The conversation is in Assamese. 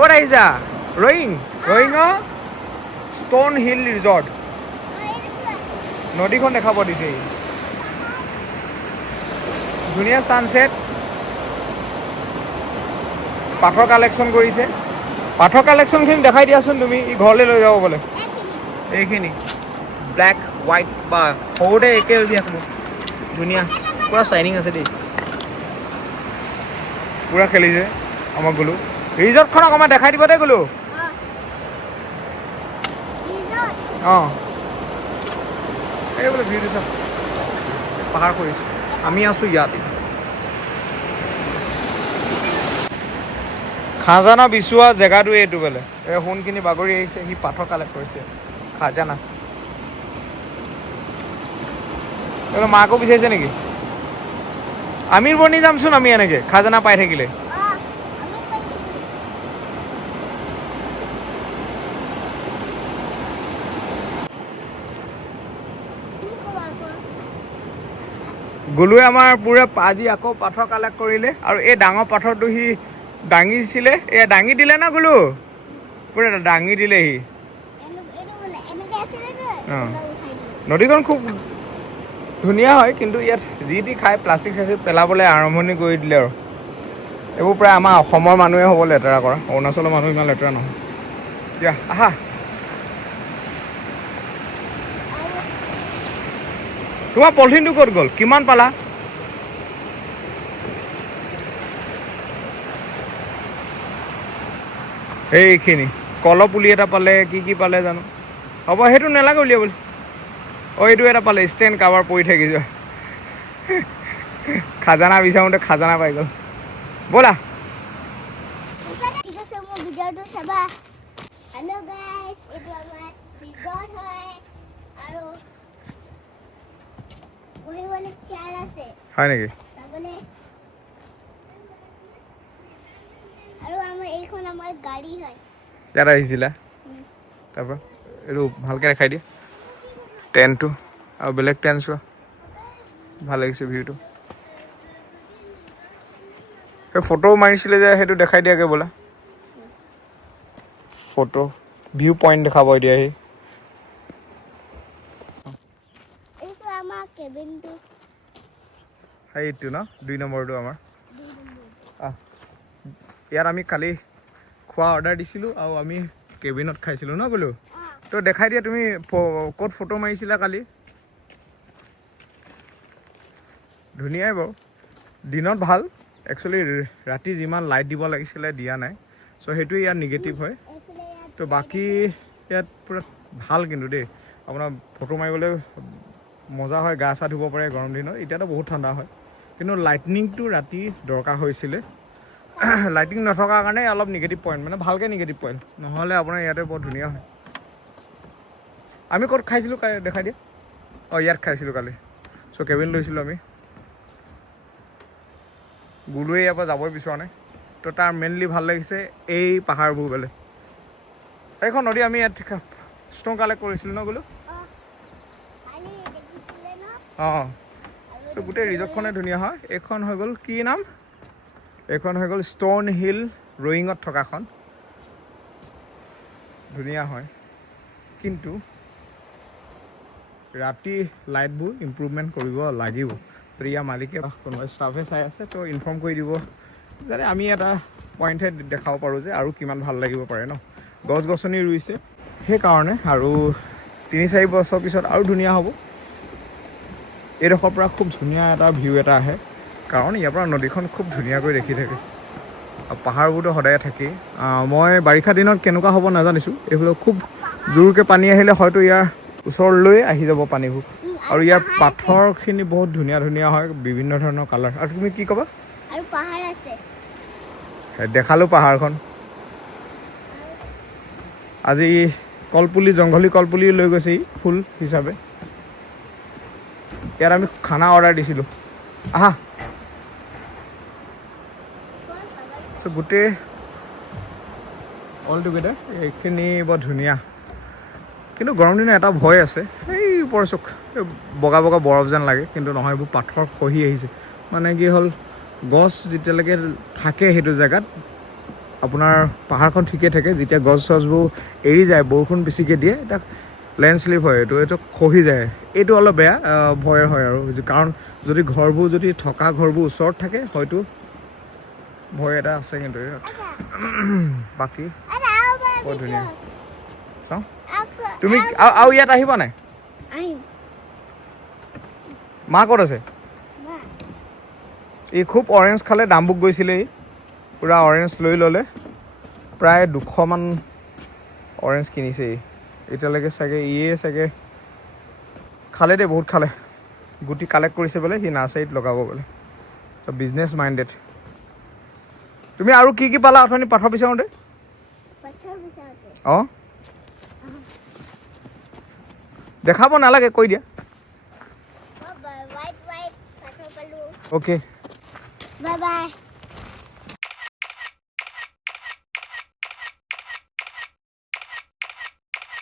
ক'ত আহিছা ৰয়িং ষ্ট'ন হিল ৰিজৰ্ট নদীখন দেখাব দিছে ধুনীয়া ছানছেট পাথৰ কালেকশ্যন কৰিছে পাথৰ কালেকশ্যনখিনি দেখাই দিয়াচোন তুমি ই ঘৰলৈ লৈ যাব বোলে এইখিনি ব্লেক হোৱাইট বা সৰুতে একে দিয়া তুমি ধুনীয়া পূৰা শ্বাইনিং আছে দেই পূৰা খেলিছে আমাক গ'লো ৰিজৰ্টখন অকণমান দেখাই দিব দেই গ'লো অঁ এই বোলে ভিউটো চাওক পাহাৰ কৰিছোঁ আমি আছোঁ ইয়াত খাজানা বিচৰা জেগাটো এইটো বোলে এই সোণখিনি বাগৰি আহিছে সি পাথৰ কালেক্ট কৰিছে খাজানা মাকো বিচাৰিছে নেকি আমিৰ বনি যামচোন আমি এনেকে খাজানা পাই থাকিলে গ'লোৱে আমাৰ পুৰা আজি আকৌ পাথৰ কালেক্ট কৰিলে আৰু এই ডাঙৰ পাথৰটো সি দাঙিছিলে এয়া দাঙি দিলে না গ'লো পুৰা দাঙি দিলে সি অঁ নদীখন খুব ধুনীয়া হয় কিন্তু ইয়াত যি টি খাই প্লাষ্টিক চাষ্টিক পেলাবলৈ আৰম্ভণি কৰি দিলে আৰু এইবোৰ প্ৰায় আমাৰ অসমৰ মানুহে হ'ব লেতেৰা কৰা অৰুণাচলৰ মানুহ ইমান লেতেৰা নহয় দিয়া আহা তোমাৰ পলিথিনটো ক'ত গ'ল কিমান পালা এইখিনি কলৰ পুলি এটা পালে কি পালে জানো হ'ব সেইটো নালাগে উলিয়াবলৈ অঁ এইটো এটা পালে ষ্টেণ্ড কাভাৰ পৰি থাকিছে খাজানা বিচাৰোঁতে খাজানা পাই গ'ল ব'লা হয় নেকি ইয়াত আহিছিলা তাৰপৰা এইটো ভালকৈ দেখাই দিয়া টেণ্টটো আৰু বেলেগ টেণ্ট চোৱা ভাল লাগিছে ভিউটো সেই ফটো মাৰিছিলে যে সেইটো দেখাই দিয়াকৈ বোলা ফটো ভিউ পইণ্ট দেখাব এতিয়া সেইটো ন 2 নম্বৰটো আমাৰ ইয়াত আমি কালি খোৱা অৰ্ডাৰ দিছিলোঁ আৰু আমি কেবিনত খাইছিলোঁ ন বোলো তো দেখাই দিয়া তুমি ক'ত ফটো মাৰিছিলা কালি ধুনীয়াই বাৰু দিনত ভাল একচুৱেলি ৰাতি যিমান লাইট দিব লাগিছিলে দিয়া নাই চ' সেইটোৱে ইয়াত নিগেটিভ হয় তো বাকী ইয়াত পূৰা ভাল কিন্তু দেই আপোনাৰ ফটো মাৰিবলৈ মজা হয় গা চা ধুব পাৰে গৰম দিনত এতিয়াতো বহুত ঠাণ্ডা হয় কিন্তু লাইটনিংটো ৰাতি দৰকাৰ হৈছিলে লাইটিং নথকাৰ কাৰণে অলপ নিগেটিভ পইণ্ট মানে ভালকৈ নিগেটিভ পইণ্ট নহ'লে আপোনাৰ ইয়াতে বৰ ধুনীয়া হয় আমি ক'ত খাইছিলোঁ দেখাই দিয়া অঁ ইয়াত খাইছিলোঁ কালি চ' কেবিন লৈছিলোঁ আমি গুৰুৱে ইয়াৰ পৰা যাবই বিচৰা নাই তো তাৰ মেইনলি ভাল লাগিছে এই পাহাৰবোৰ বোলে এইখন নদী আমি ইয়াত ষ্ট'ন কালেক্ট কৰিছিলোঁ ন গ'লো অঁ চ' গোটেই ৰিজৰ্টখনে ধুনীয়া হয় এইখন হৈ গ'ল কি নাম এইখন হৈ গ'ল ষ্ট'ন হিল ৰয়িঙত থকাখন ধুনীয়া হয় কিন্তু ৰাতি লাইটবোৰ ইম্প্ৰুভমেণ্ট কৰিব লাগিব তো ইয়াৰ মালিকে কোনোবা ষ্টাফে চাই আছে তো ইনফৰ্ম কৰি দিব যাতে আমি এটা পইণ্টহে দেখাব পাৰোঁ যে আৰু কিমান ভাল লাগিব পাৰে ন গছ গছনি ৰুইছে সেইকাৰণে আৰু 3-4 বছৰ পিছত আৰু ধুনীয়া হ'ব এইডোখৰৰ পৰা খুব ধুনীয়া এটা ভিউ এটা আহে কাৰণ ইয়াৰ পৰা নদীখন খুব ধুনীয়াকৈ দেখি থাকে আৰু পাহাৰবোৰতো সদায় থাকেই মই বাৰিষা দিনত কেনেকুৱা হ'ব নাজানিছোঁ এইফালে খুব জোৰকৈ পানী আহিলে হয়তো ইয়াৰ ওচৰলৈ আহি যাব পানীবোৰ আৰু ইয়াৰ পাথৰখিনি বহুত ধুনীয়া ধুনীয়া হয় বিভিন্ন ধৰণৰ কালাৰ আৰু তুমি কি ক'বা আৰু পাহাৰ আছে দেখালোঁ পাহাৰখন আজি কলপুলি জংঘলী কলপুলি লৈ গৈছে ফুল হিচাপে ইয়াত আমি খানা অৰ্ডাৰ দিছিলোঁ আহা গোটেই অল টুগেডাৰ এইখিনি বৰ ধুনীয়া কিন্তু গৰম দিনত এটা ভয় আছে এই ওপৰ চুক বগা বগা বৰফ যেন লাগে কিন্তু নহয় এইবোৰ পাথৰ খহি আহিছে মানে কি হ'ল গছ যেতিয়ালৈকে থাকে সেইটো জেগাত আপোনাৰ পাহাৰখন ঠিকে থাকে যেতিয়া গছ চছবোৰ এৰি যায় বৰষুণ বেছিকৈ দিয়ে এটা লেণ্ডশ্লিপ হয় এইটো খহি যায় এইটো অলপ বেয়া ভয় হয় আৰু কাৰণ যদি ঘৰবোৰ যদি থকা ঘৰবোৰ ওচৰত থাকে হয়তো ভয় এটা আছে কিন্তু বাকী বৰ ধুনীয়া চাওঁ তুমি আৰু ইয়াত আহিবা নাই মা ক'ত আছে ই খুব অৰেঞ্জ খালে ডাম্বুক গৈছিলে ই পূৰা অৰেঞ্জ লৈ ল'লে প্ৰায় 200 মান অৰেঞ্জ কিনিছে ই এতিয়ালৈকে চাগে ইয়ে চাগে খালে দেই বহুত খালে গুটি কালেক্ট কৰিছে বোলে সি নাৰ্চাৰীত লগাব বোলে চ' বিজনেছ মাইণ্ডেড তুমি আৰু কি পালা অথনি পাথৰ বিচাৰোঁতে অঁ দেখাব নালাগে কৈ দিয়া অ'কে Bye bye.